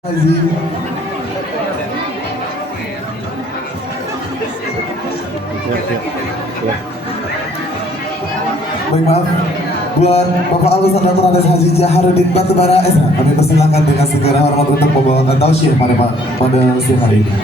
Haji. Baik, maaf buat Bapak Alus dan Dr. Andes Haji Jaharudin Batubara SH, kami persilahkan dengan segera hormat untuk membawakan tausiah pada siang hari ini.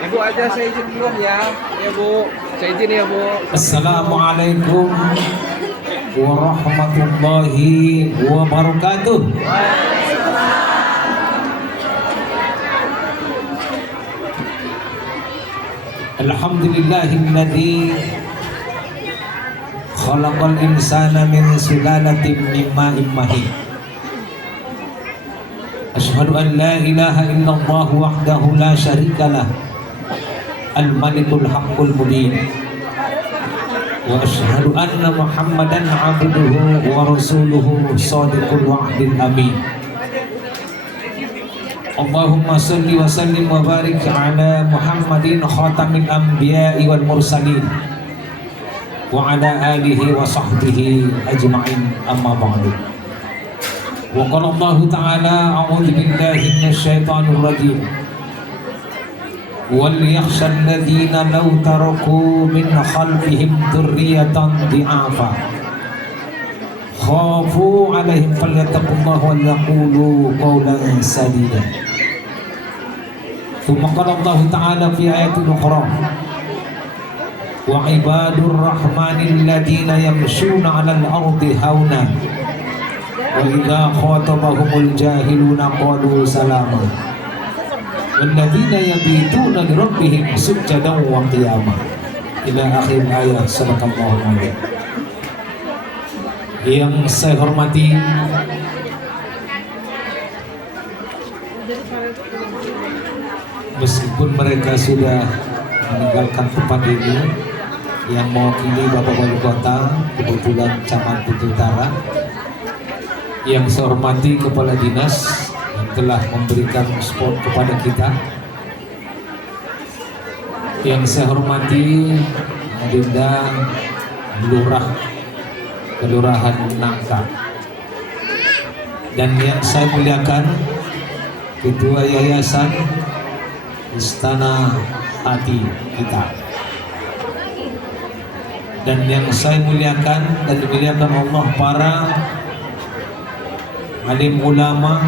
Ibu aja saya izin duluan ya Bu, saya izin ya Bu. Assalamualaikum warahmatullahi wabarakatuh. Alhamdulillahilladzi khalaqal insana min sulalatin min ma'in mahin. Asyhadu an la ilaha illallah wahdahu la syarikalah al-malikul haqqul mubin. Wa asyhadu anna Muhammadan abduhu wa rasuluhu shadiqul wa'dil amin. Allahumma salli wa sallim wa barik ala Muhammadin khatamil anbiya'i wal mursalin wa ala alihi wa sahbihi ajma'in, amma ba'du. Wa qala Allah ta'ala a'udzu billahi minasy syaithanir rajim. Wal yakhshal ladzina law taraku min khalfihim dzurriyyatan dhi'afa khafu 'alaihim falyattaqullaha wal yaqulu qawlan sadida. Tsumma qala Allah ta'ala fi ayatin ukhra wa ibadur rahmanil ladzina yamshuna 'alal ardi hauna wa idza khatabahumul jahiluna qalu salama walladzina yabituna li rabbihim sujadan wa qiyama ila akhir ayat. Sadaqallahu alaihi. Yang saya hormati meskipun mereka sudah meninggalkan tempat ini, yang mewakili Bapak Wali Kota kebetulan Camat Pintu Utara, yang saya hormati Kepala Dinas yang telah memberikan sport kepada kita, yang saya hormati Adinda Lurah Kelurahan Nangka, dan yang saya muliakan Ketua Yayasan Istana Hati kita, dan yang saya muliakan dan dimuliakan Allah para alim ulama,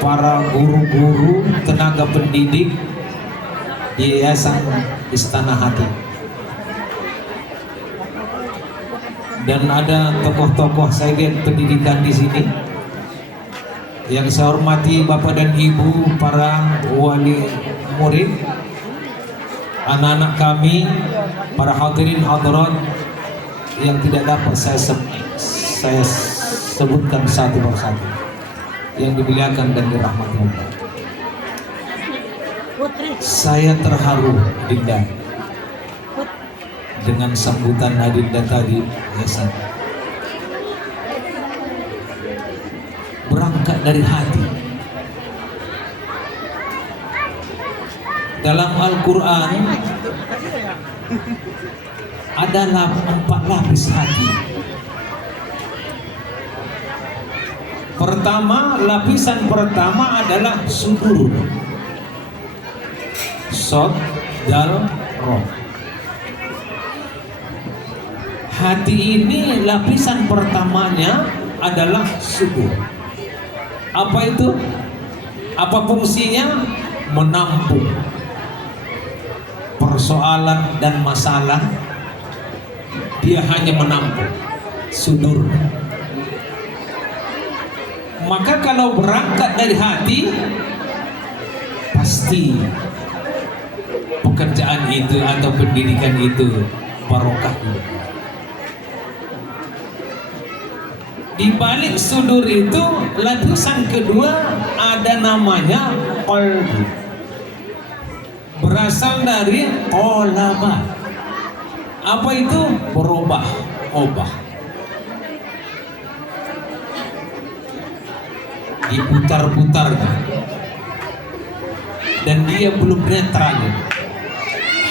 para guru-guru, tenaga pendidik di Yayasan Istana Hati, dan ada tokoh-tokoh saya lihat pendidikan di sini. Yang saya hormati Bapak dan Ibu, para wali murid, anak-anak kami, para hadirin hadirat yang tidak dapat saya sebutkan satu persatu, yang dimuliakan dan dirahmati Allah. Saya terharu, Dinda, dengan sambutan Adinda tadi. Berangkat dari hati. Dalam Al-Quran ada 4 lapis hati. Lapisan pertama adalah sudur, sod, dal, roh. Hati ini lapisan pertamanya adalah sudur. Apa itu? Apa fungsinya? Menampung persoalan dan masalah dia hanya menampung sudur. Maka kalau berangkat dari hati, pasti pekerjaan itu atau pendidikan itu barokah. Di balik sudur itu lapisan kedua ada namanya qalbu. Berasal dari qalaba. Apa itu? Berubah, ubah. Diputar-putar dan dia belum netral.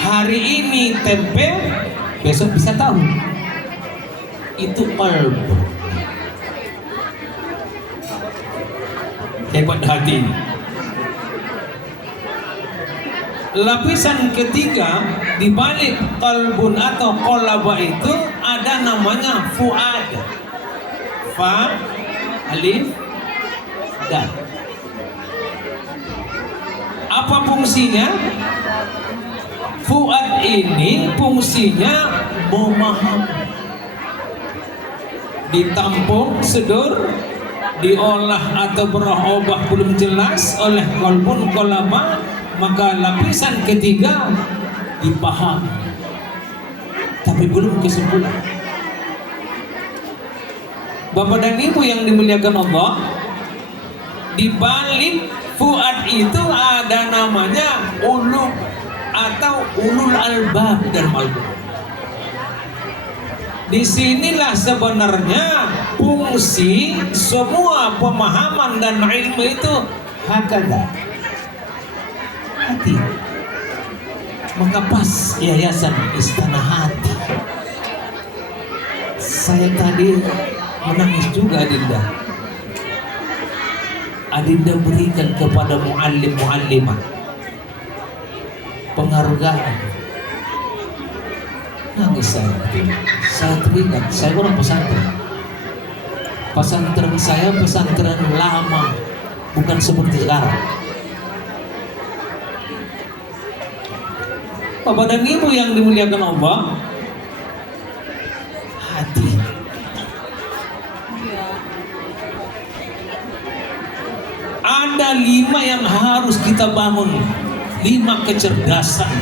Hari ini tempe, besok bisa tahu itu qalbu. Hebat hati. Lapisan ketiga di balik qalbun atau qalaba itu ada namanya fuad. Fa, alif, dal. Apa fungsinya? Fuad ini fungsinya memahami. Ditampung sudur, diolah atau berubah belum jelas oleh qalbun qalaba, maka lapisan ketiga dipahami tapi belum kesimpulan. Bapak dan Ibu yang dimuliakan Allah, di balik fuad itu ada namanya ulul atau ulul albab dan malbab. Disinilah sebenarnya fungsi semua pemahaman dan ilmu itu hakada hati. Maka pas yayasan Istana Hati, saya tadi menangis juga Adinda. Adinda berikan kepada muallim-muallimah penghargaan. Nangis saya teringat, saya orang pesantren. Pesantren saya pesantren lama, bukan seperti sekarang. Bapak dan Ibu yang dimuliakan Allah, hati. Ada 5 yang harus kita bangun, 5 kecerdasan.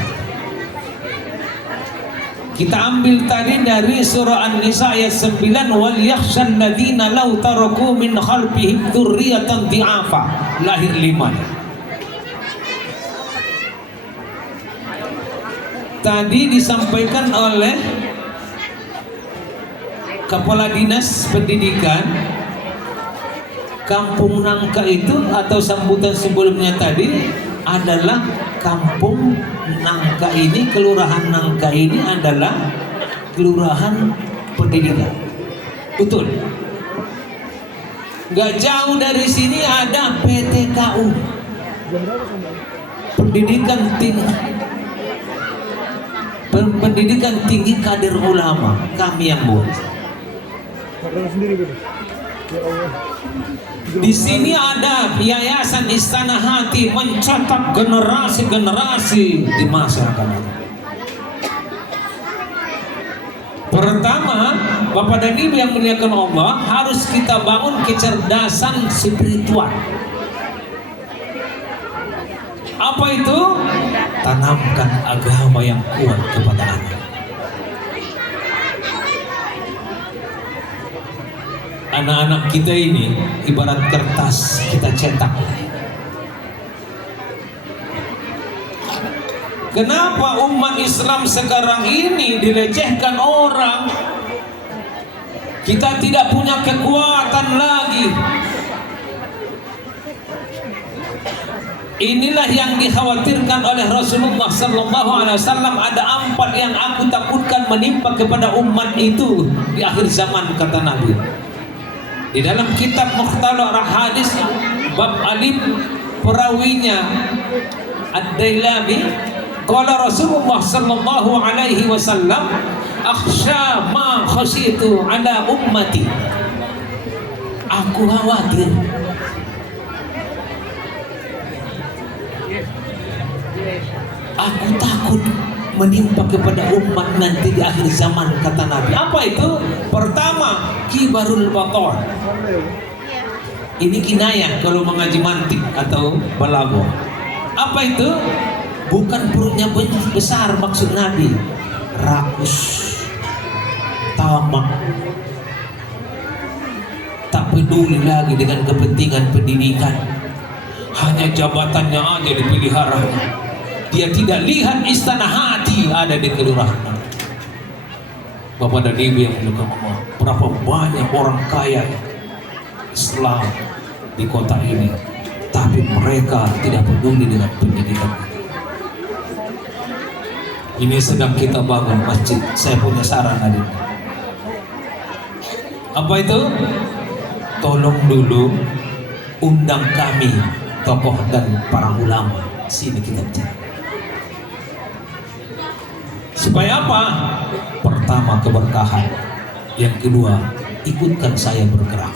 Kita ambil tadi dari surah An-Nisa ayat 9, wal yakhshal ladzina law taraku min khalfihim dzurriyyatan dhi'afa, lahir 5. Tadi disampaikan oleh Kepala Dinas Pendidikan Kampung Nangka itu atau sambutan sebelumnya tadi adalah Kampung Nangka ini, Kelurahan Nangka ini adalah Kelurahan Pendidikan. Betul. Gak jauh dari sini ada PTKU, Pendidikan Tinggi Kader Ulama. Kami yang buat. Di sini ada Yayasan Istana Hati mencetak generasi-generasi di masyarakat. Pertama, Bapak dan Ibu yang muliakan Allah, harus kita bangun kecerdasan spiritual. Apa itu? Tanamkan agama yang kuat kepada anak. Anak-anak kita ini ibarat kertas kita cetak. Kenapa umat Islam sekarang ini dilecehkan orang? Kita tidak punya kekuatan lagi. Inilah yang dikhawatirkan oleh Rasulullah Sallallahu Alaihi Wasallam. Ada 4 yang aku takutkan menimpa kepada umat itu di akhir zaman, kata Nabi. Di dalam kitab Mukhtalar Hadis bab alif perawinya Ad-Dailami, qala Rasulullah sallallahu alaihi wasallam, akhsha ma khasyitu ala ummati. Aku khawatir, aku takut menimpa kepada umat nanti di akhir zaman, kata Nabi. Apa itu? Pertama, kibarul baton. Ini kinayah kalau mengaji mantik atau balaghah. Apa itu? Bukan perutnya besar maksud Nabi. Rakus, tamak, tak peduli lagi dengan kepentingan pendidikan. Hanya jabatannya aja dipelihara. Dia tidak lihat istana hati ada di kelurahan. Bapak dan Ibu yang mendengar, berapa banyak orang kaya Islam di kota ini, tapi mereka tidak peduli dengan pendidikan. Ini sedang kita bangun masjid. Saya punya saran adik. Apa itu? Tolong dulu undang kami, tokoh dan para ulama, sini kita bicara. Supaya apa? Pertama, keberkahan. Yang kedua, ikutkan saya bergerak.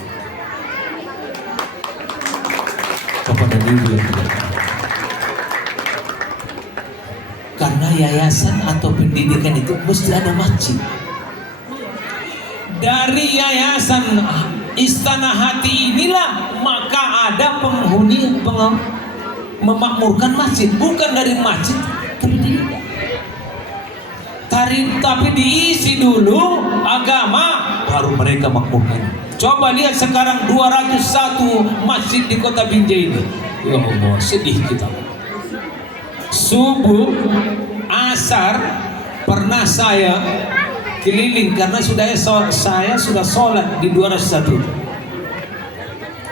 Kepada diri yang bergerak. Karena yayasan atau pendidikan itu mesti ada masjid. Dari yayasan Istana Hati inilah maka ada penghuni memakmurkan masjid, bukan dari masjid ke pendidikan. Tapi diisi dulu agama, baru mereka makmurkan. Coba lihat sekarang 201 masjid di kota Binjai ini. Ya Allah, sedih kita. Subuh, asar, pernah saya keliling karena saya sudah sholat di 201.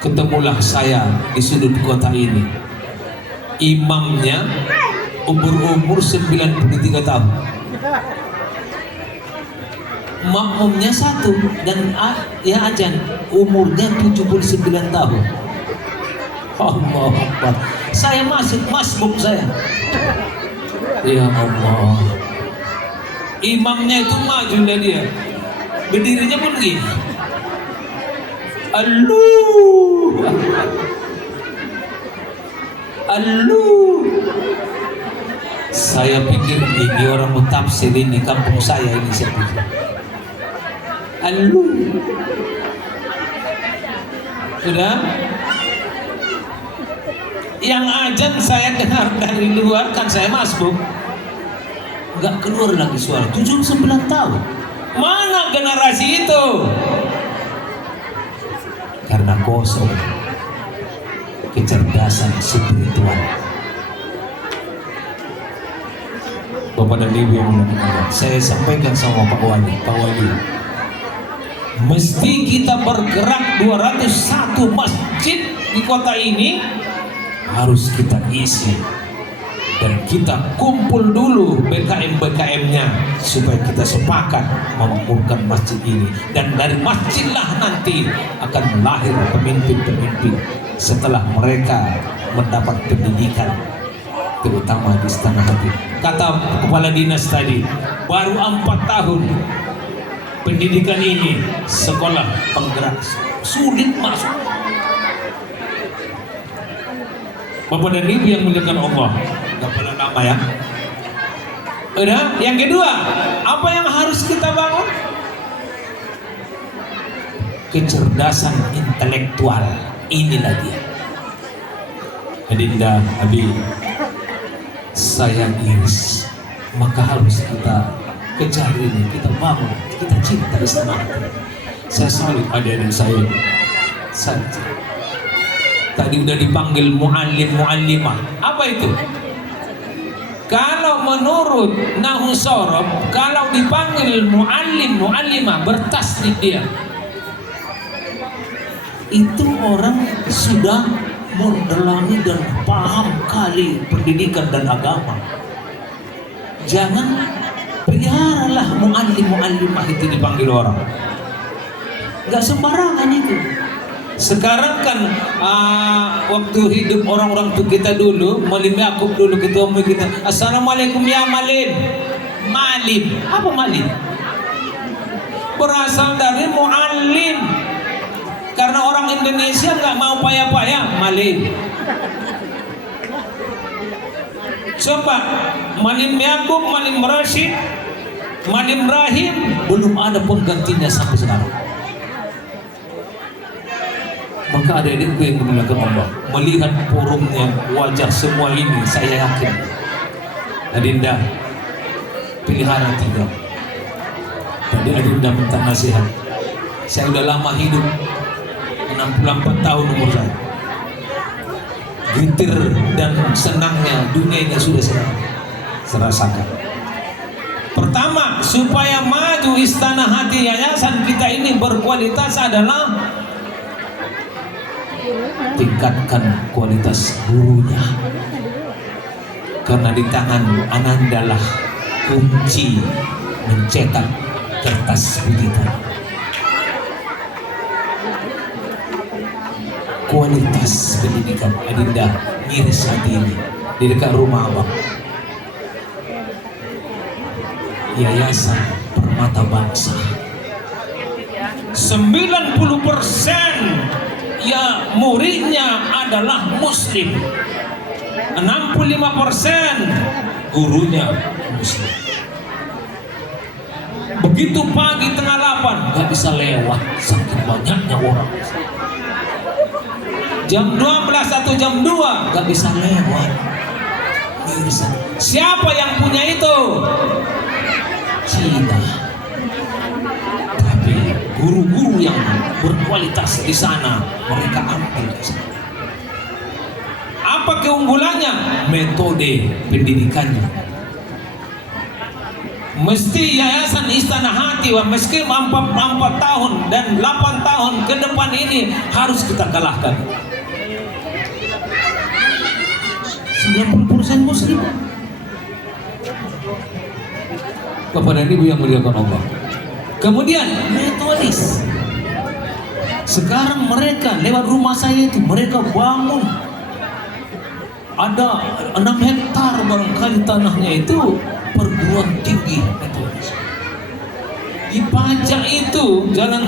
Ketemulah saya di sudut kota ini. Imamnya umur 93 tahun. Makmumnya satu dan ya ajan umurnya 79 tahun. Allah Akbar. Saya masuk masbuk saya. Ya Allah. Imamnya itu maju lah dia. Berdirinya pun gini. Aluh. Saya pikir ini orang mutafsir ini kampung saya ini, saya pikir. Aluh. Sudah? Yang ajan saya dengar dari luar, kan saya masuk, nggak keluar lagi suara. 79 tahun. Mana generasi itu? Karena kosong kecerdasan spiritual. Bapak dan Ibu yang mendengar, saya sampaikan sama Pak Wali, mesti kita bergerak 201 masjid di kota ini, harus kita isi dan kita kumpul dulu BKM-nya supaya kita sepakat memakmurkan masjid ini, dan dari masjidlah nanti akan lahir pemimpin-pemimpin setelah mereka mendapat pendidikan, terutama di Istana Hati. Kata kepala dinas tadi, baru 4 tahun pendidikan ini, sekolah penggerak, sulit masuk. Bapak dan Ibu yang muliakan Allah, nggak pernah nama ya. Udah, yang kedua, apa yang harus kita bangun? Kecerdasan intelektual. Inilah dia. Adinda, Abi, saya iris, maka harus kita kejar ini, kita bangun, kita cinta Islam. Saya salut adik-adik saya. Tadi udah dipanggil muallim, muallimah. Apa itu? Kalau menurut Nahu Sorob, kalau dipanggil muallim, muallimah, bertasdid dia. Itu orang sudah mendalami dan paham kali pendidikan dan agama. Jangan peliharalah muallim, muallimah itu dipanggil orang. Gak sembarangan itu. Sekarang kan waktu hidup orang-orang tua kita dulu, Malim Yakub dulu ketua umum kita, assalamualaikum ya Malim. Malim, apa Malim? Berasal dari muallim. Karena orang Indonesia nggak mau payah-payah, Malim. Coba Malim Yakub, Malim Rashid, Malim Rahim belum ada penggantinya sampai sekarang. Maka adik-adikku yang dimuliakan Allah, melihat forumnya wajah semua ini, saya yakin Adinda pelihara tiga. Tadi Adinda minta nasihat. Saya udah lama hidup, 64 tahun umur saya. Getir dan senangnya dunia ini sudah saya rasakan. Pertama, supaya maju Istana Hati yayasan kita ini berkualitas adalah tingkatkan kualitas gurunya. Karena di tangan Anandalah kunci mencetak kertas pendidikan. Kualitas pendidikan Adinda miris hati ini di dekat rumah abang. Yayasan Permata Bangsa 90% ya muridnya adalah muslim, 65% gurunya muslim. Begitu pagi tengah 8 gak bisa lewat saking banyaknya orang. Jam 12 atau jam 2 gak bisa lewat. Siapa yang punya itu? Cina. Tapi guru-guru yang berkualitas di sana mereka ambil ke sana. Apa keunggulannya? Metode pendidikannya. Mesti Yayasan Istana Hati meski 4 tahun dan 8 tahun ke depan ini harus kita kalahkan. 90% muslim. Kepada ibu yang muliakan Allah. Kemudian metodis. Sekarang mereka lewat rumah saya itu mereka bangun ada 6 hektar barangkali tanahnya itu perguruan tinggi metodis. Dipajak itu jalan.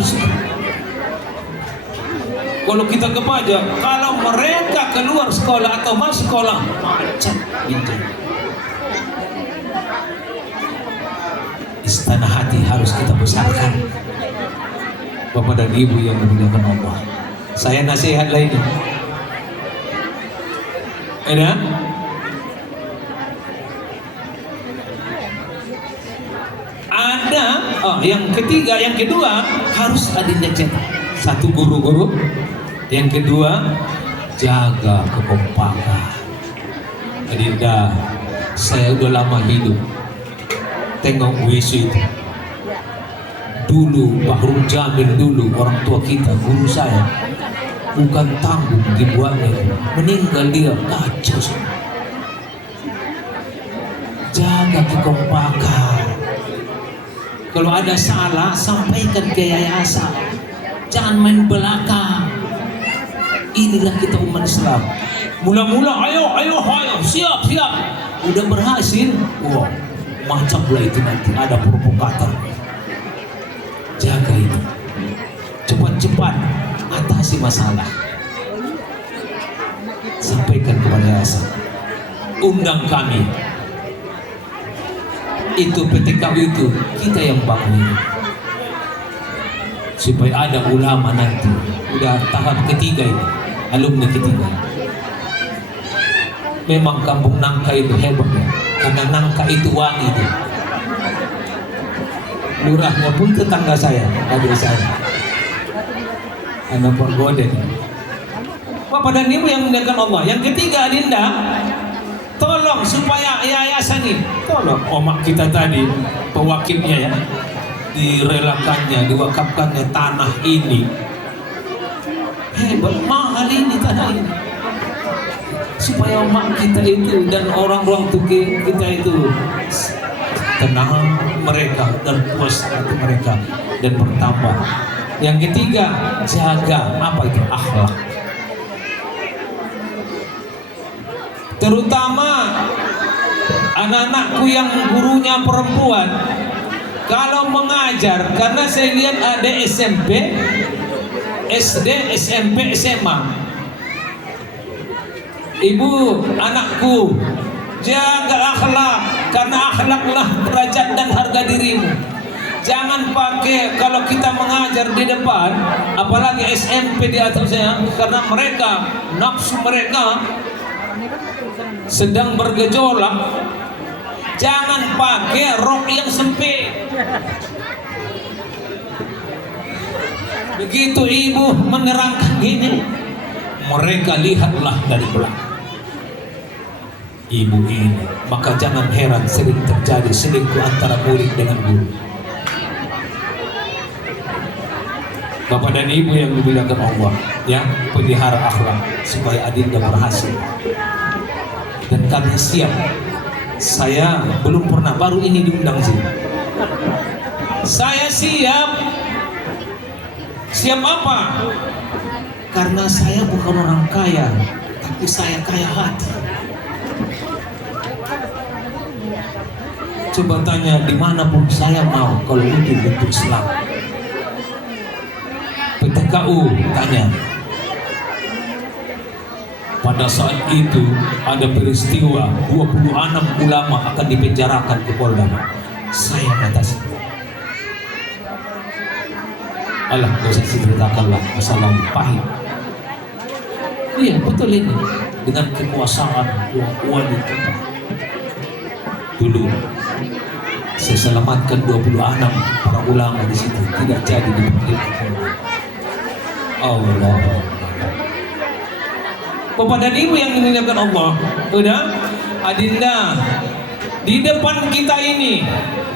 Kalau kita ke pajak, kalau mereka keluar sekolah atau masuk sekolah macet gitu. Istana Hati harus kita besarkan. Bapak dan Ibu yang dimuliakan Allah, saya nasihat lainnya. Ada yang ketiga, yang kedua harus Adinda cetak satu guru-guru. Yang kedua jaga kekompakan. Adinda, saya udah lama hidup tengok WC itu. Dulu Pak Rum Jamil dulu orang tua kita, guru saya bukan tanggung dibuatnya, meninggal dia kacau semua. Jaga kekompakan. Kalau ada salah sampaikan ke yayasan, jangan main belakang. Inilah kita umat Islam. Mula-mula ayo siap. Udah berhasil, wah macam pula itu nanti ada provokator. Jaga itu, cepat-cepat atasi masalah. Sampaikan kepada yayasan, undang kami. Itu PTKW itu kita yang bangun ini. Supaya ada ulama nanti. Udah tahap ketiga ini, alumni ketiga. Memang kampung Nangka itu hebat ya, karena nangka itu wangi dia. Lurahnya pun tetangga saya, adik saya, anak Pergoden. Bapak dan Ibu yang dimuliakan Allah. Yang ketiga Adinda, tolong supaya yayasan ini, tolong omak kita tadi, pewakilnya ya, direlakannya, diwakafkannya tanah ini. Hebat, mahal ini tanah ini. Supaya omak kita itu dan orang-orang tuki kita itu tenang mereka dan puas hati mereka dan bertambah. Yang ketiga, jaga apa itu akhlak. Terutama anak-anakku yang gurunya perempuan, kalau mengajar, karena saya lihat ada SMP, SD, SMP, SMA. Ibu, anakku Jaga akhlak, karena akhlaklah derajat dan harga dirimu. Jangan pakai kalau kita mengajar di depan, apalagi SMP di atasnya, karena mereka nafsu mereka sedang bergejolak. Jangan pakai rok yang sempit. Begitu ibu menerangkan gini, mereka lihatlah dari belakang. Ibu ini, maka jangan heran sering terjadi selingkuh antara murid dengan guru. Bapak dan ibu yang dimuliakan Allah, ya, pelihara akhlak supaya adinda berhasil. Dan kami siap. Saya belum pernah, baru ini diundang sini. Saya siap. Siap apa? Karena saya bukan orang kaya, tapi saya kaya hati. Coba tanya dimanapun saya mau kalau itu untuk Islam. PTKU tanya. Pada saat itu ada peristiwa 26 ulama akan dipenjarakan ke Polda. Saya mengatasi. Alah, gak usah ceritakanlah masalah pahit. Iya, betul ini. Dengan kekuasaan uang itu. Dulu saya selamatkan 26 para ulama di situ, tidak jadi dipanggil. Allah. Bapak dan ibu yang dimuliakan Allah, udah, adinda, di depan kita ini,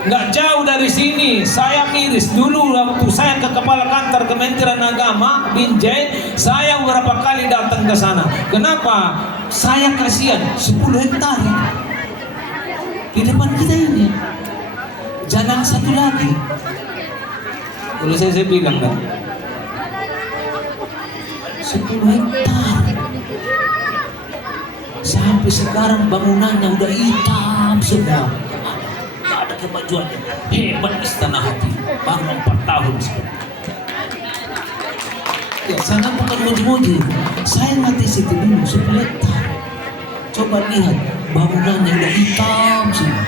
nggak jauh dari sini, saya miris dulu waktu saya ke kepala kantor Kementerian Agama Binjai, saya beberapa kali datang ke sana. Kenapa? Saya kasihan 10 hektar di depan kita ini. Jalan satu lagi. Kalau saya bilang kan 10 hektar. Sampai sekarang bangunannya udah hitam semua. Tidak ada kemajuannya. Hebat Istana Hati. Baru 4 tahun sekarang. Ya, saya bukan muji-muji. Saya mati situ dulu 10 hektar. Coba lihat bangunannya udah hitam semua.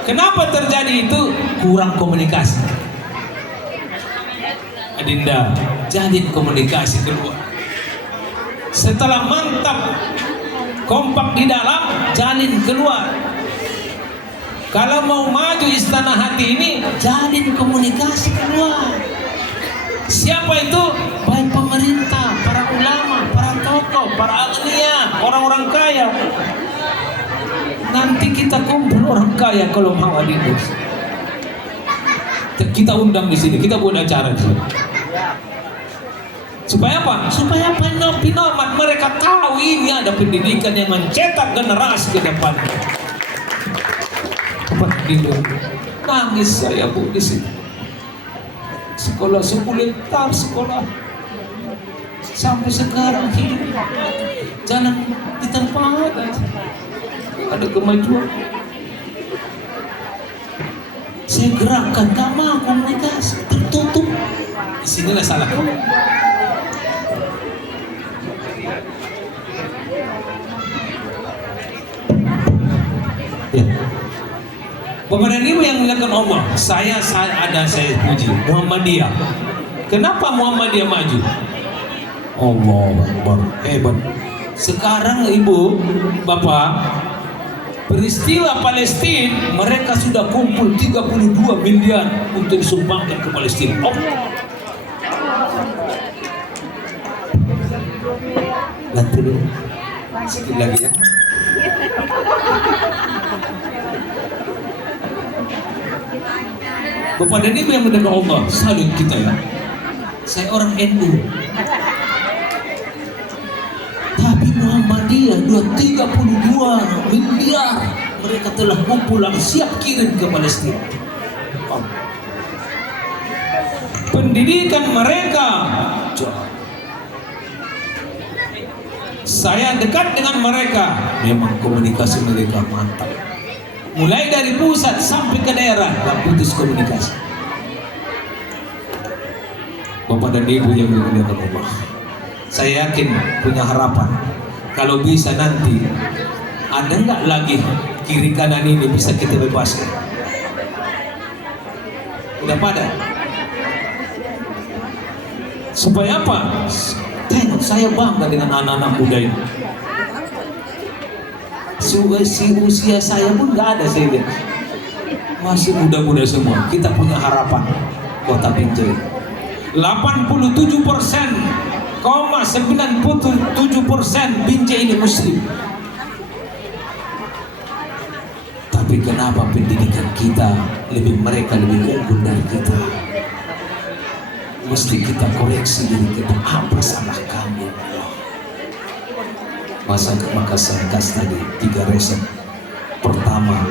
Kenapa terjadi itu? Kurang komunikasi. Adinda, jalin komunikasi keluar. Setelah mantap kompak di dalam, jalin keluar. Kalau mau maju Istana Hati ini, jalin komunikasi keluar. Siapa itu? Baik pemerintah, para ulama, para tokoh, para agnia, orang-orang kaya. Nanti kita kumpul orang kaya kalau mau adinda. Kita undang di sini, kita buat acara di sini. Supaya apa? Supaya pinomat mereka tahu ini ada pendidikan yang mencetak generasi ke depan. Nangis saya bu di sini. Sekolah 10 hektar sekolah. Sampai sekarang hidup. Jalan di tempat aja. Ada kemajuan. Saya gerakkan, gak mau komunikasi, tertutup. Disinilah salah kamu. Ya. Bapak dan ibu yang melihatkan Allah, saya puji Muhammadiyah. Kenapa Muhammadiyah maju? Allah Akbar, hebat. Sekarang ibu, bapak, peristiwa Palestina, mereka sudah kumpul 32 miliar untuk disumbangkan ke Palestina. Oh. Nanti dulu, sedikit lagi ya. Bapak dan ibu yang mendengar Allah, salut kita ya. Saya orang NU. Tapi Muhammadiyah 32 miliar mereka telah kumpul dan siap kirim ke Palestina. Pendidikan mereka, saya dekat dengan mereka, memang komunikasi mereka mantap. Mulai dari pusat sampai ke daerah, tak putus komunikasi. Bapak dan ibu yang dimuliakan Allah, saya yakin punya harapan. Kalau bisa nanti Ada nggak lagi kiri kanan ini bisa kita bebaskan? Udah pada? Supaya apa? Tengok, saya bangga dengan anak-anak muda ini. Si usia saya pun nggak ada, saya lihat masih muda-muda semua. Kita punya harapan Kota Binjai. 87,97% Binjai ini Muslim. Tapi kenapa pendidikan kita mereka lebih unggul dari kita? Mesti kita koreksi diri kita, apa salah kami? Maka saya kasih tadi 3 resep. Pertama,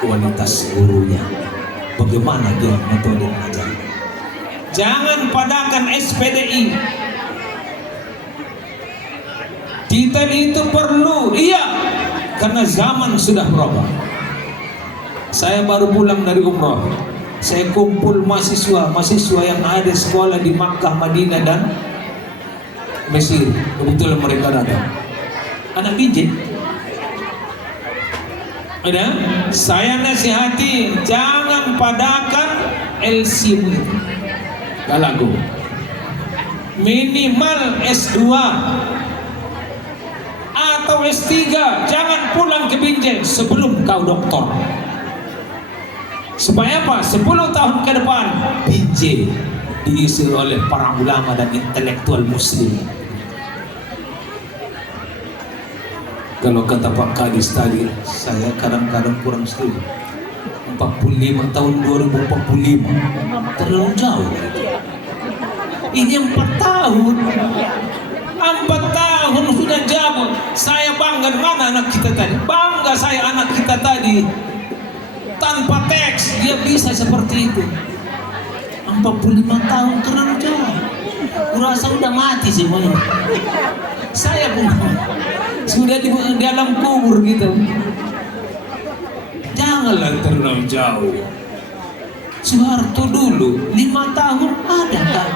kualitas gurunya, bagaimana dia metode mengajar. Jangan padakan SPDI. Titel itu perlu, iya, karena zaman sudah berubah. Saya baru pulang dari umroh, saya kumpul mahasiswa yang ada sekolah di Makkah, Madinah dan Mesir. Kebetulan mereka datang, anak Binjai. Ada, saya nasihati jangan padakan LC gak laku, minimal S2 atau S3. Jangan pulang ke Binjai sebelum kau doktor. Supaya apa? 10 tahun ke depan Binjai diisi oleh para ulama dan intelektual Muslim. Kalau kata Pak Kadis tadi, saya kadang-kadang kurang setuju. 45 tahun 2045 terlalu jauh. Ini 4 tahun. 4 tahun sudah jauh. Saya bangga mana anak kita tadi. Bangga saya anak kita tadi. Tanpa teks dia bisa seperti itu. 45 tahun terlalu jauh. Kurasa udah mati semuanya. Saya pun sudah di dalam kubur gitu. Janganlah terlalu jauh. Soeharto dulu 5 tahun ada tak?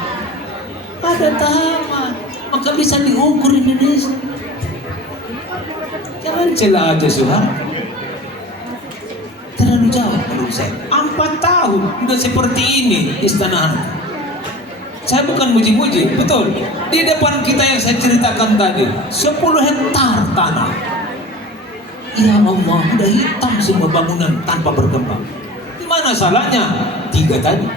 Ada tahapan, maka bisa diukur Indonesia. Jangan celah aja Soeharto. Terlalu jauh menurut saya. 4 tahun udah seperti ini istana. Saya bukan muji-muji, betul. Di depan kita yang saya ceritakan tadi, 10 hektar tanah. Ya Allah, udah hitam semua bangunan tanpa berkembang. Gimana salahnya? 3 tadi.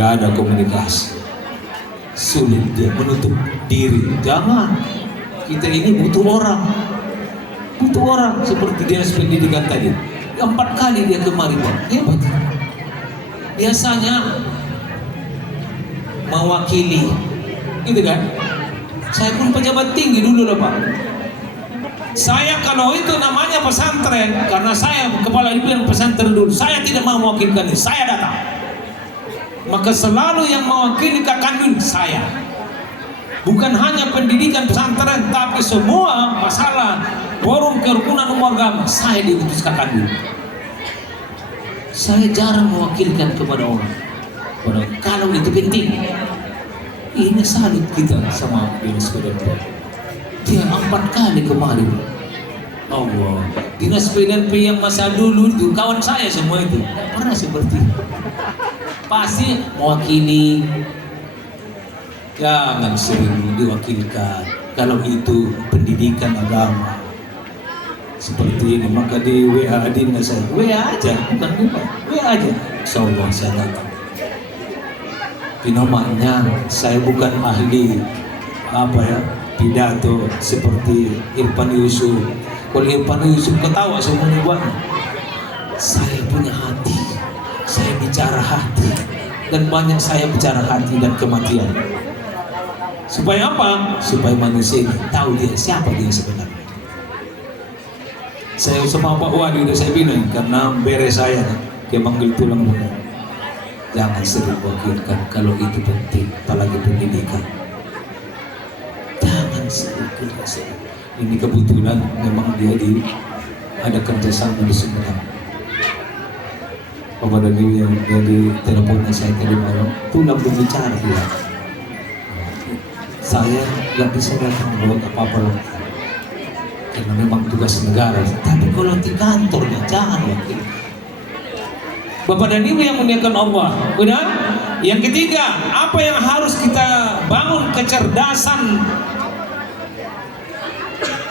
Gak ada komunikasi. Sulit dia menutup diri. Jangan. Kita ini butuh orang. Butuh orang seperti dinas pendidikan tadi. 4 kali dia kemari, Pak. Hebat. Biasanya mewakili, gitu kan? Saya pun pejabat tinggi dulu loh Pak. Saya kalau itu namanya pesantren, karena saya kepala dibilang pesantren dulu, saya tidak mau mewakilkan ini, saya datang. Maka selalu yang mewakili Kakandun saya. Bukan hanya pendidikan pesantren, tapi semua masalah forum kerukunan umat agama saya diutus Kakandun. Saya jarang mewakilkan kepada orang. Kalau itu penting, ini salut kita sama dinas PDP. Dia 4 kali kemarin. Allah, dinas PDP yang masa dulu itu kawan saya semua itu pernah seperti itu. Pasti mewakili. Jangan sering diwakilkan. Kalau itu pendidikan agama seperti ini, maka di WA dinas saya, WA aja, bukan lupa, WA aja. Insyaallah saya datang. Namanya saya bukan ahli pidato seperti Irfan Yusuf. Kalau Irfan Yusuf ketawa semuanya buat. Saya punya hati, saya bicara hati, dan banyak saya bicara hati dan kematian. Supaya apa? Supaya manusia ini tahu dia siapa dia sebenarnya. Saya sama Pak Wadi udah saya bilang karena beres saya dia manggil tulang muda. Jangan sering wakilkan kalau itu penting, apalagi pendidikan. Jangan sering. Ini kebetulan memang dia ada kerjasama di Sumedang. Kepada dia yang dari teleponnya saya tadi malam, tulang berbicara ya. Saya nggak bisa datang buat apa-apa lagi. karena memang tugas negara. Tapi kalau di kantor ya jangan wakil. Bapak dan Ibu yang muliakan Allah, benar? Yang ketiga, apa yang harus kita bangun? Kecerdasan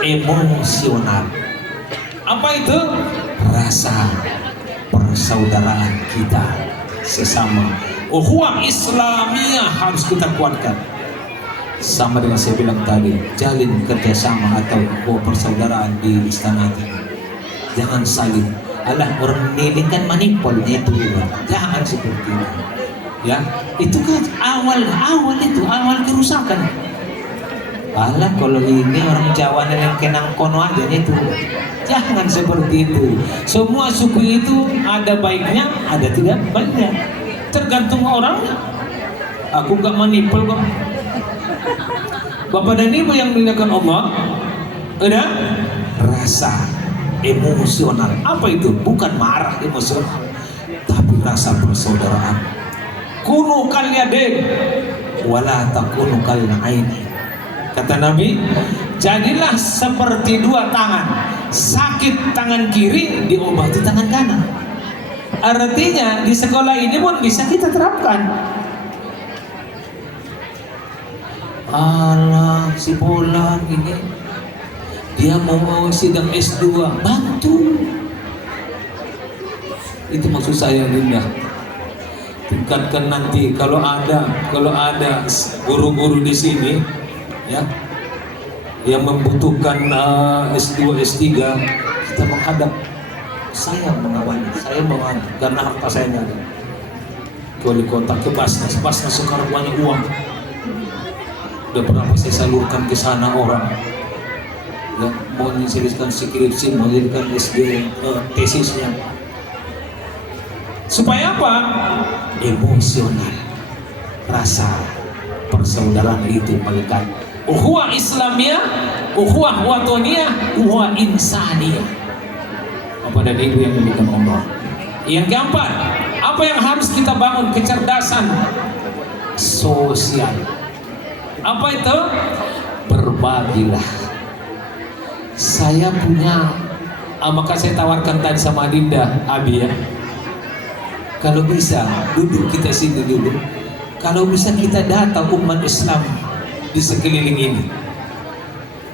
emosional. Apa itu? Rasa persaudaraan kita sesama. Ukhuwah Islamiyah harus kita kuatkan. Sama dengan saya bilang tadi, jalin kerjasama atau persaudaraan di istana ini. Jangan saling, alah orang ini kan manipul itu, jangan seperti itu. Ya, itu kan awal kerusakan. Alah kalau ini orang Jawa yang kenang kono aja itu. Jangan seperti itu. Semua suku itu ada baiknya, ada tidak baiknya. Tergantung orangnya. Aku gak manipul kok. Bapak dan Ibu yang dimuliakan Allah, ada rasa emosional. Apa itu? Bukan marah emosional, tapi rasa persaudaraan. Kunu kal yadain wala takunu kal aini. Kata Nabi, jadilah seperti dua tangan. Sakit tangan kiri diobati tangan kanan. Artinya di sekolah ini pun bisa kita terapkan. Alah si Polan ini dia mau sidang S2, bantu. Itu maksud saya, Linda. Tingkatkan nanti kalau ada guru-guru di sini ya yang membutuhkan S2 S3, kita menghadap. Saya mengawali, karena harta saya nggak ada. Wali kota ke Basnas sekarang banyak uang. Udah berapa saya salurkan ke sana orang ya, mau menyelesaikan skripsi, mau menyelesaikan SD tesisnya. Supaya apa? Emosional, rasa persaudaraan itu melekat. Ukhuwah Islamiyah, ukhuwah watoniyah, ukhuwah insaniyah. Bapak dan Ibu yang dimuliakan Allah. Yang keempat, apa yang harus kita bangun? Kecerdasan sosial. Apa itu? Berbagilah. Saya punya, maka saya tawarkan tadi sama Dinda, Abi ya. Kalau bisa duduk kita sini dulu. Kalau bisa kita data umat Islam di sekeliling ini.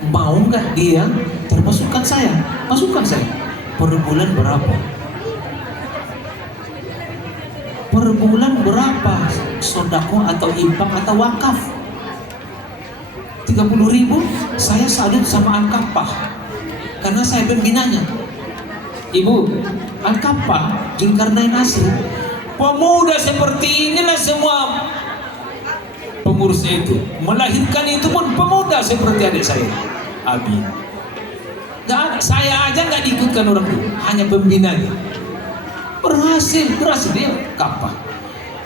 Mau nggak dia? Termasukkan saya, masukkan saya. Per bulan berapa? Per bulan berapa? Sodako atau infak atau wakaf? 30.000. Saya salut sama Al-Kapah karena saya pembinanya. Ibu, Al-Kapah Zulkarnain Asri, pemuda seperti inilah semua pengurusnya itu. Melahirkan itu pun pemuda seperti adik saya, Abi. Gak ada, saya aja nggak diikutkan orang itu, hanya pembinanya. Berhasil dia Kapah.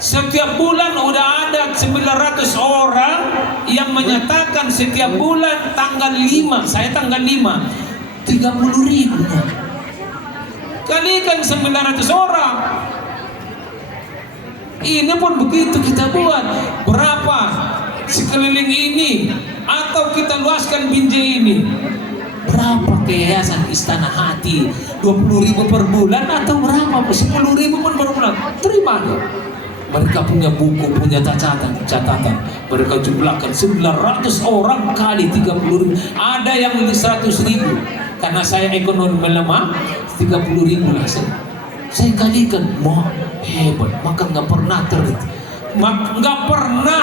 Setiap bulan udah ada 900 orang yang menyatakan setiap bulan tanggal 5, saya tanggal 5, 30.000. Kalikan 900 orang. Ini pun begitu kita buat. Berapa sekeliling ini, atau kita luaskan Binjai ini? Berapa ke Yayasan Istana Hati? 20.000 per bulan atau berapa? 10.000 pun per bulan. Terima aja. Mereka punya buku, punya catatan. Mereka jumlahkan 900 orang kali 30.000. Ada yang 100.000. Karena saya ekonomi melemah, 30.000 lah saya kalikan. Mau hebat, maka nggak pernah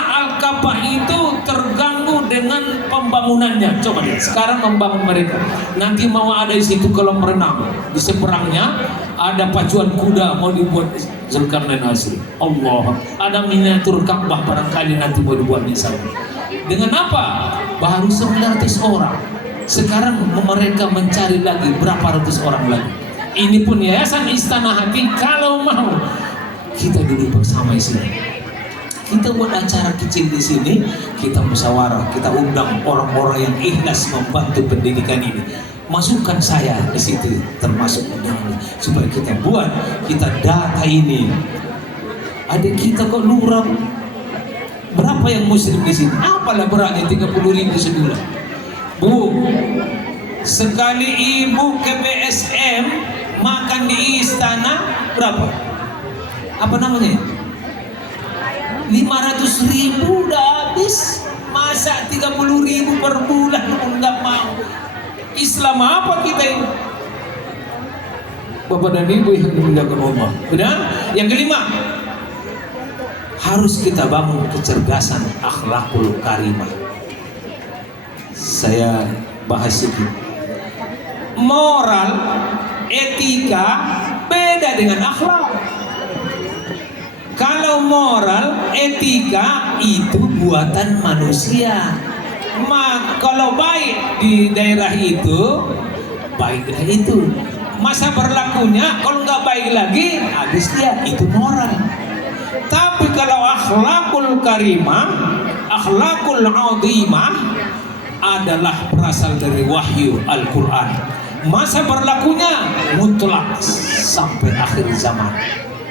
Al-Kapah itu terganggu dengan pembangunannya. Coba lihat, sekarang membangun mereka. Nanti mau ada di situ kolam renang, di seberangnya ada pacuan kuda mau dibuat Zulkarnain Asri. Allah, ada miniatur Ka'bah barangkali nanti mau dibuat di sana. Dengan apa? Baru 900 orang. Sekarang mereka mencari lagi berapa ratus orang lagi. Ini pun Yayasan Istana Hati, kalau mau kita duduk bersama di sini. Kita buat acara kecil di sini, kita musyawarah, kita undang orang-orang yang ikhlas membantu pendidikan ini. Masukkan saya di situ, termasuk undangan, supaya kita buat, kita data ini. Adik kita kok lurah, berapa yang muslim di sini? Apalah beratnya 30.000 sebulan. Bu, Sekali ibu ke BSM makan di istana berapa? Apa namanya? 500.000 udah habis. Masa 30.000 per bulan nggak mau? Islam apa kita ini? Bapak dan Ibu yang dimuliakan Allah. Benar? Yang kelima, harus kita bangun kecerdasan akhlakul karimah. Saya bahas sedikit. Moral, etika beda dengan akhlak. Kalau moral, etika itu buatan manusia. Kalau baik di daerah itu, baiklah itu. Masa berlakunya kalau nggak baik lagi, habis dia, itu moral. Tapi kalau akhlakul karimah, akhlakul azimah adalah berasal dari wahyu Al-Quran. Masa berlakunya mutlak sampai akhir zaman.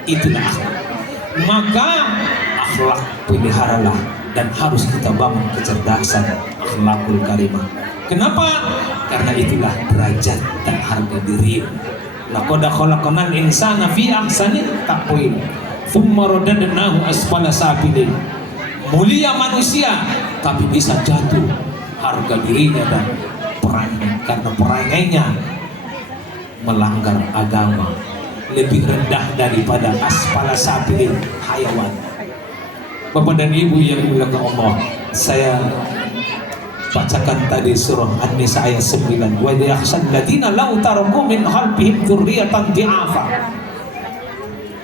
Itulah akhlak. Maka akhlak peliharalah, dan harus kita bangun kecerdasan akhlakul karimah. Kenapa? Karena itulah derajat dan harga diri. Laqad khalaqnal insana fi ahsani taqwim tsumma radadnahu asfala safilin. Mulia manusia tapi bisa jatuh harga dirinya dan perangai, karena perangainya melanggar agama, lebih rendah daripada asfala safilin, hayawan. Bapak dan Ibu yang dimuliakan Allah, saya bacakan tadi surah An-Nisa ayat 9. Wa yakhshal ladina law taraku min khalfihim dzurriyyatan dhi'afa.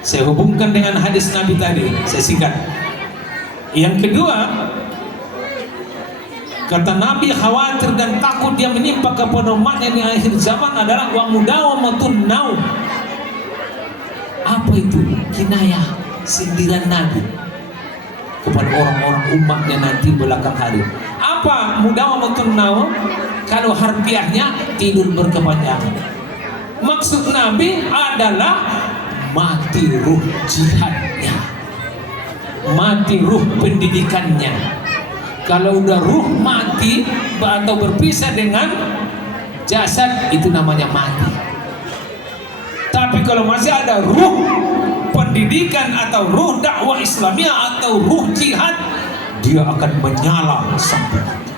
Saya hubungkan dengan hadis Nabi tadi, saya singkat. Yang kedua, kata Nabi khawatir dan takut dia menimpa kepada umatnya di akhir zaman adalah wa mudawamatun naum. Apa itu? Kinayah, sindiran Nabi kepada orang-orang umatnya nanti belakang hari. Apa mudawamatun naum? Kalau harfiahnya tidur berkepanjangan. Maksud Nabi adalah mati ruh jihadnya, mati ruh pendidikannya. Kalau udah ruh mati atau berpisah dengan jasad, itu namanya mati. Tapi kalau masih ada ruh pendidikan atau ruh dakwah Islamiyah atau ruh jihad, dia akan menyala sampai mati.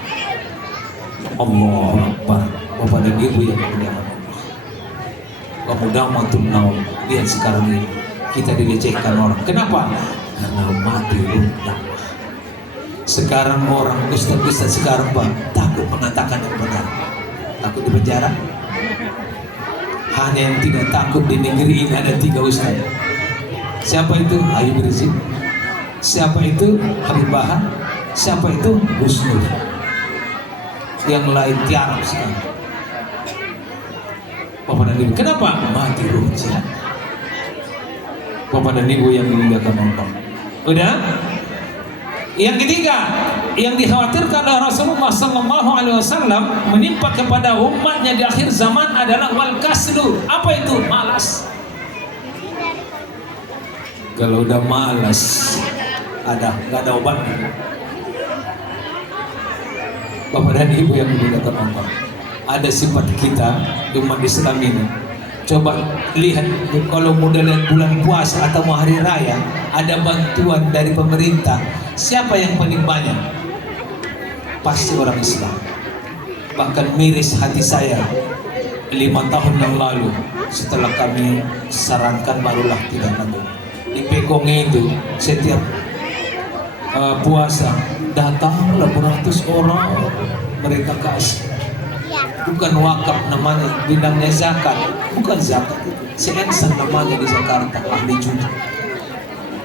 Allahu Akbar. Bapak dan Ibu yang dimuliakan Allah. Mudawamatun naum. Lihat sekarang ini kita dilecehkan orang. Kenapa? Karena mati ruh dakwah. Sekarang orang ustaz-ustaz sekarang Pak takut mengatakan yang benar, takut di penjara. Hanya yang tidak takut di negeri ini ada 3 ustaz. Siapa itu? Ayub Rizik. Siapa itu? Habib Bahar. Siapa itu? Gus Nur. Yang lain tiarap sekarang. Bapak dan Ibu, kenapa? Mati ruh jihad. Bapak dan Ibu yang dimuliakan Allah. Udah? Yang ketiga, yang dikhawatirkan oleh Rasulullah SAW menimpa kepada umatnya di akhir zaman adalah wal kaslu. Apa itu? Malas. Kalau udah malas, nggak ada obatnya. Bapak dan Ibu yang dimuliakan Allah, ada sifat kita umat Islam ini. Coba lihat, kalau modelan bulan puasa atau mau hari raya, ada bantuan dari pemerintah, siapa yang paling banyak? Pasti orang Islam. Bahkan miris hati saya 5 tahun yang lalu setelah kami sarankan barulah tidak laku. Di Pekong itu setiap puasa datanglah beratus orang, mereka kasih. Bukan wakaf namanya, bidangnya zakat, bukan zakat itu. Seensan namanya di Jakarta, ahli judi.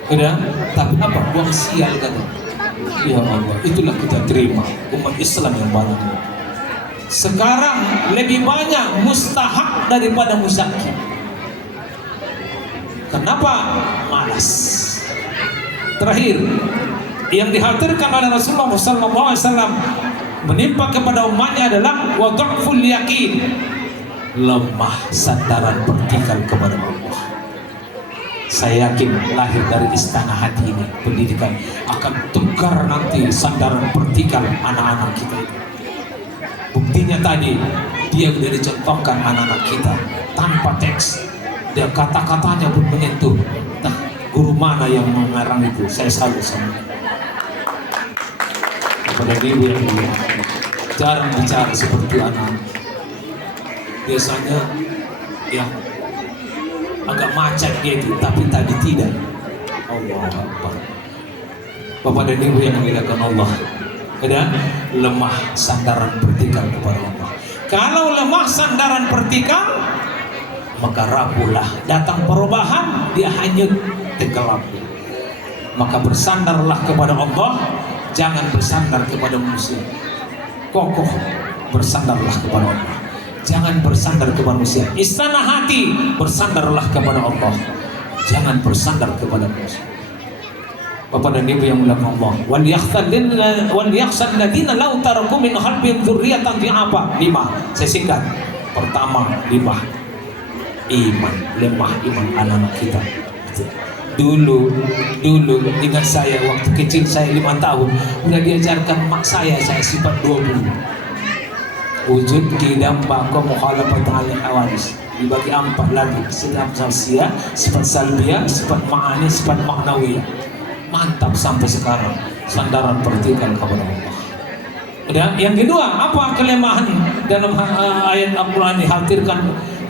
Udah, tapi apa? Buang sial kata. Ya Allah, itulah kita terima umat Islam yang banyak. Sekarang lebih banyak mustahak daripada muzakir. Kenapa? Malas. Terakhir, yang dikhawatirkan oleh Rasulullah SAW menimpa kepada umatnya adalah wadhaful yakin, lemah sandaran bertikal kepada Allah. Saya yakin lahir dari istana hati ini pendidikan akan tegar nanti sandaran vertikal anak-anak kita itu. Buktinya tadi dia sudah dicontohkan anak-anak kita tanpa teks, dan kata-katanya pun menyentuh. Nah, guru mana yang mengarang itu? Saya salut sama kepada ibu yang mulia. Jarang bicara seperti anak. Biasanya yang agak macet gitu, tapi tadi tidak. Allah Akbar. Bapak dan ibu yang dimuliakan Allah, ada lemah sandaran bertikal kepada Allah. Kalau lemah sandaran bertikal, maka rapuhlah. Datang perubahan, dia hanyut tenggelam. Maka bersandarlah kepada Allah, jangan bersandar kepada manusia. Kokoh bersandarlah kepada Allah, jangan bersandar kepada manusia. Istana hati, bersandarlah kepada Allah, jangan bersandar kepada manusia. Bapak dan ibu yang muliakan Allah, wal yakhshal ladina law taraku min khalfihim dzurriyyatan apa? 5. Saya singkat. Pertama, 5. Iman, lemah iman anak-anak kita. Dulu ingat saya waktu kecil, saya 5 tahun udah diajarkan mak saya sifat 20. Wujud kidam bako mukhalafat al hawadis, dibagi 4 lagi: sifat salsia, sifat salbiyah, sifat ma'ani, sifat maknawiyah. Mantap sampai sekarang, sandaran vertikal kepada Allah. Dan yang kedua, apa kelemahan dalam ayat Al-Quran dihatirkan?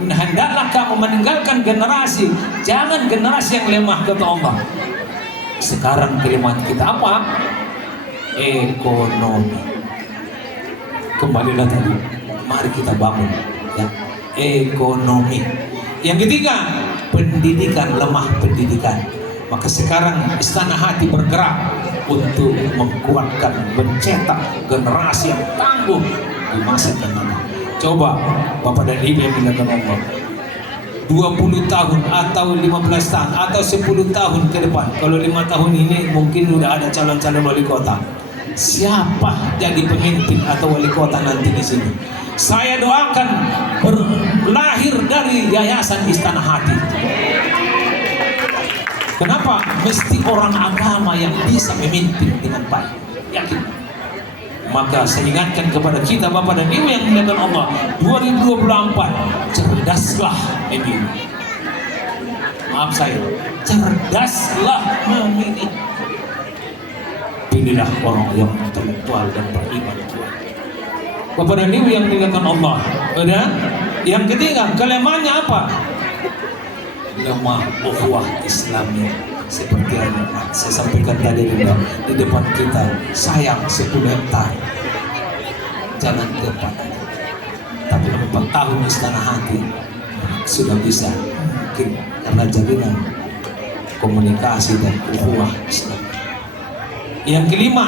Hendaklah kamu meninggalkan generasi, jangan generasi yang lemah, kata Allah. Sekarang kelemahan kita apa? Ekonomi. Kembalilah tadi, mari kita bangun ya. Ekonomi. Yang ketiga, pendidikan, lemah pendidikan. Maka sekarang Istana Hati bergerak untuk menguatkan, mencetak generasi yang tangguh di masa yang datang. Coba Bapak dan Ibu yang dimuliakan Allah, 20 tahun atau 15 tahun atau 10 tahun ke depan, kalau 5 tahun ini mungkin sudah ada calon-calon wali kota. Siapa jadi pemimpin atau wali kota nanti di sini? Saya doakan berlahir dari Yayasan Istana Hati. Kenapa? Mesti orang agama yang bisa memimpin dengan baik. Yakin. Maka saya ingatkan kepada kita Bapak dan Ibu yang dimuliakan Allah, 2024 cerdaslah memilih. Maaf saya, cerdaslah memilih. Pilihlah orang yang intelektual dan beriman. Bapak dan Ibu yang dimuliakan Allah. Ada yang ketiga, kelemahannya apa? Lemah ukhuwah Islamnya. Seperti yang saya sampaikan tadi di depan kita, sayang 10 hektar jalan ke depan, tapi 4 tahun Istana Hati sudah bisa, mungkin karena jalinan komunikasi dan ukhuwah Islam. Yang kelima,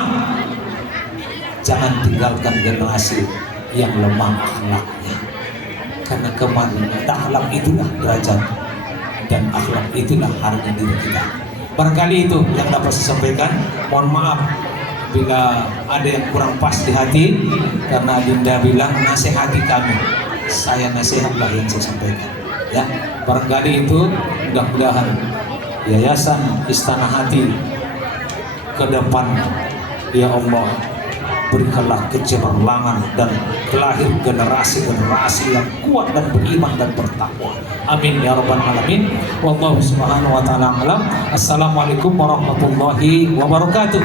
jangan tinggalkan generasi yang lemah akhlaknya, karena kemarin akhlak itulah derajat dan akhlak itulah harga diri kita. Barangkali itu yang dapat saya sampaikan. Mohon maaf bila ada yang kurang pas di hati, karena Dinda bilang nasihati kami, saya nasihatlah yang saya sampaikan ya. Barangkali itu, mudah-mudahan Yayasan Istana Hati ke depan, ya Allah, berikanlah kecemerlangan dan kelahir generasi-generasi yang kuat dan beriman dan bertakwa. Amin ya rabbal alamin. Wallahu subhanahu wa ta'ala alam. Assalamualaikum warahmatullahi wabarakatuh.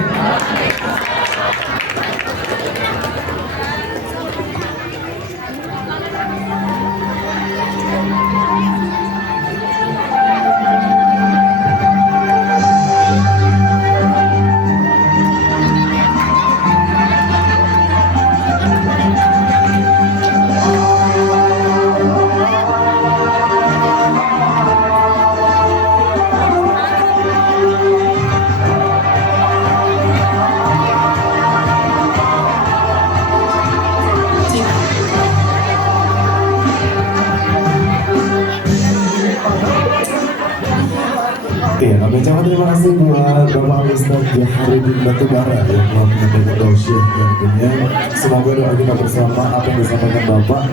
Oke, kami ucapkan terima kasih buat Bapak Ustaz Jaharuddin Batubara yang telah menyampaikan tausiah yang tentunya semoga doa kita bersama apa yang disampaikan Bapak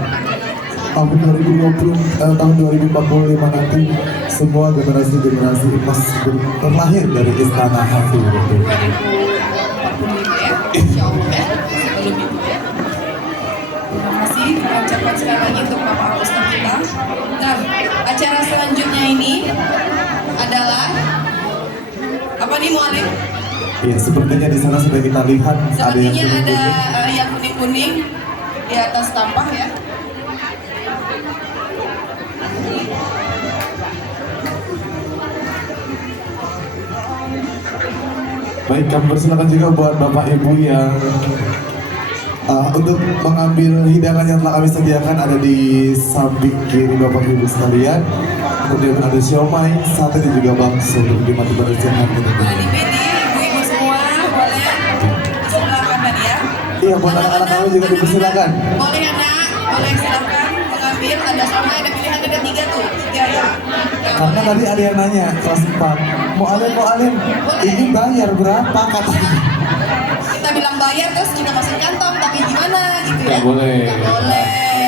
tahun 2045 nanti semua generasi-generasi emas terlahir dari Istana Hati. Insya Allah ya, sebelum itu ya. Terima kasih lagi, kita ucapkan sekali lagi untuk Bapak Ustadz kita. Nah, acara selanjutnya ini adalah apa nih Mualim? Ya, sepertinya di sana sudah kita lihat ada yang Sepertinya ada kuning-kuning. yang kuning-kuning di atas tampah ya. Baik, kami persilakan juga buat Bapak Ibu yang untuk mengambil hidangan yang telah kami sediakan ada di samping kiri Bapak Ibu sekalian. Kemudian ada siomay, sate dan juga bakso untuk dinikmati pada siang hari ini. Boleh dipilih ibu-ibu semua, boleh sebelah kanan ya. Iya, buat anak-anak kami juga dipersilakan. Boleh anak, boleh silakan mengambil. Ada sama, ada pilihan ada 3 tuh, 3 ya. Karena tadi ada yang nanya kelas 4, mau alim, ini bayar berapa katanya? Kita bilang bayar terus kita masukin kantong, tapi gimana gitu ya? Nggak boleh. Nggak boleh.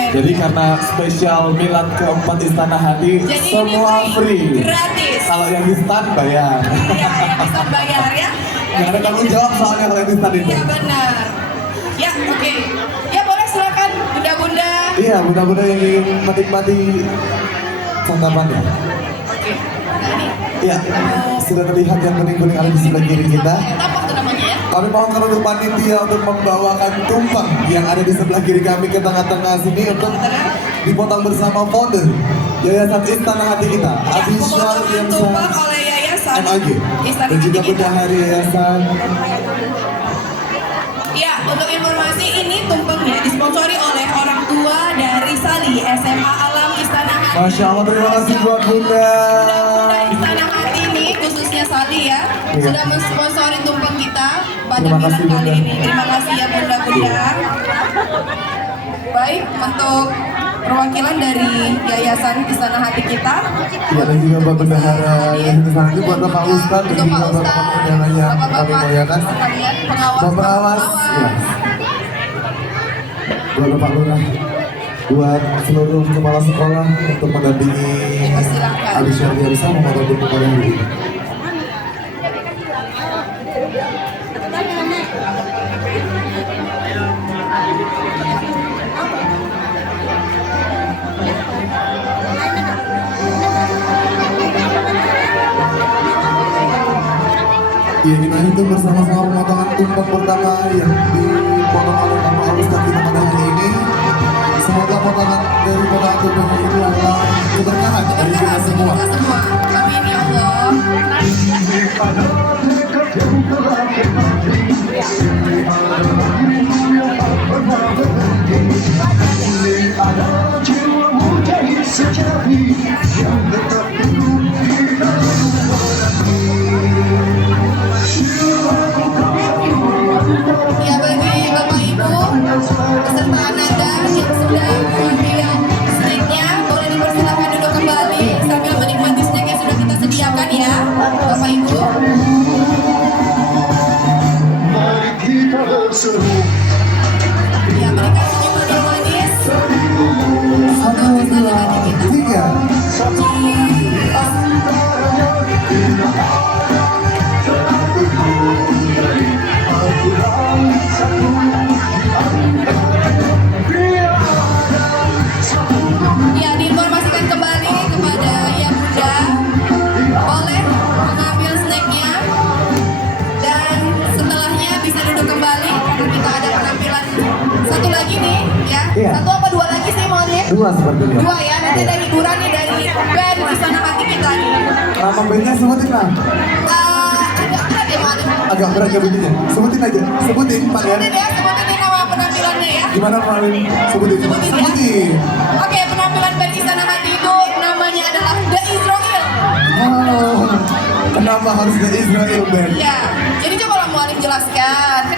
Jadi karena spesial milad keempat Istana Hati, Jadi semua ini free. gratis. Kalau yang di stand bayar. Iya, yang bisa bayar ya. Nggak ada tanggung jawab soalnya kalau yang di stand itu. Iya benar. Ya, oke. Ya boleh silakan bunda-bunda. Iya, bunda-bunda yang ingin menikmati santapannya. Oke. Nah ini. Iya, sudah terlihat yang kuning-kuning ada di sebelah kiri kita. Apa tuh namanya ya? Kami mohonkan untuk panitia untuk membawakan tumpeng yang ada di sebelah kiri kami ke tengah-tengah sini untuk dipotong bersama founder Yayasan Istana Hati kita, Abi Syar Pemotongan tumpeng oleh Yayasan MAG Istana dan juga Hati kita. bendahari Yayasan. Ya, untuk informasi ini tumpengnya disponsori oleh orang tua dari Sali SMA Alam Istana Hati. Masya Allah, terima kasih buat Bunda. Bunda Istana Hati ini khususnya Sali ya, Iya. sudah mensponsori tumpeng kita pada Terima milad kasih, kali Bunda. ini. Terima kasih ya Bunda-bunda. Baik, untuk perwakilan dari Yayasan Istana Hati kita. Ya, dan juga buat bendahara Yayasan Istana Hati, buat Bapak Ustadz dan Untuk juga Pak Bapak Ustadz, undangan yang kami Bapak-bapak muliakan. sekalian, pengawas, Bapak Awas, ya. Buat Bapak Lurah, buat seluruh kepala sekolah untuk mendampingi Dipersilakan. Abi Syar Yarisa memotong tumpeng pada hari ini. Iya, kita hitung bersama-sama pemotongan tumpeng pertama yang dipotong oleh Bapak Ustadz kita pada hari ini. Semoga potongan dari potongan tumpeng ini adalah keberkahan bagi kita semua. Kita semua. Amin ya Allah. Ya bagi Bapak Ibu beserta Ananda yang sudah mengambil snacknya boleh dipersilakan duduk kembali sambil menikmati snack yang sudah kita sediakan ya Bapak Ibu. Ya berikan senyuman yang manis untuk Istana Hati kita. Tiga. Ya, diinformasikan kembali kepada Yang Bunda boleh mengambil snacknya dan setelahnya bisa duduk kembali karena kita ada penampilan satu lagi nih ya. Iya. Satu apa dua lagi sih mohonnya? Dua sepertinya. Dua ya, nanti ada hiburan nih dari band Istana Hati kita nih. Nama bandnya sebutin lah. Agak berat ya mohon. Agak berat ya bunyinya. Sebutin aja. Sebutin Pak ya. Sebutin nih nama penampilannya ya. Gimana Pak Alim? Sebutin. Sebutin ya. Sebutin. Oke, penampilan band Istana Hati itu namanya adalah The Israel. Oh, kenapa harus The Israel Band? Iya, jadi coba lah Mualim jelaskan.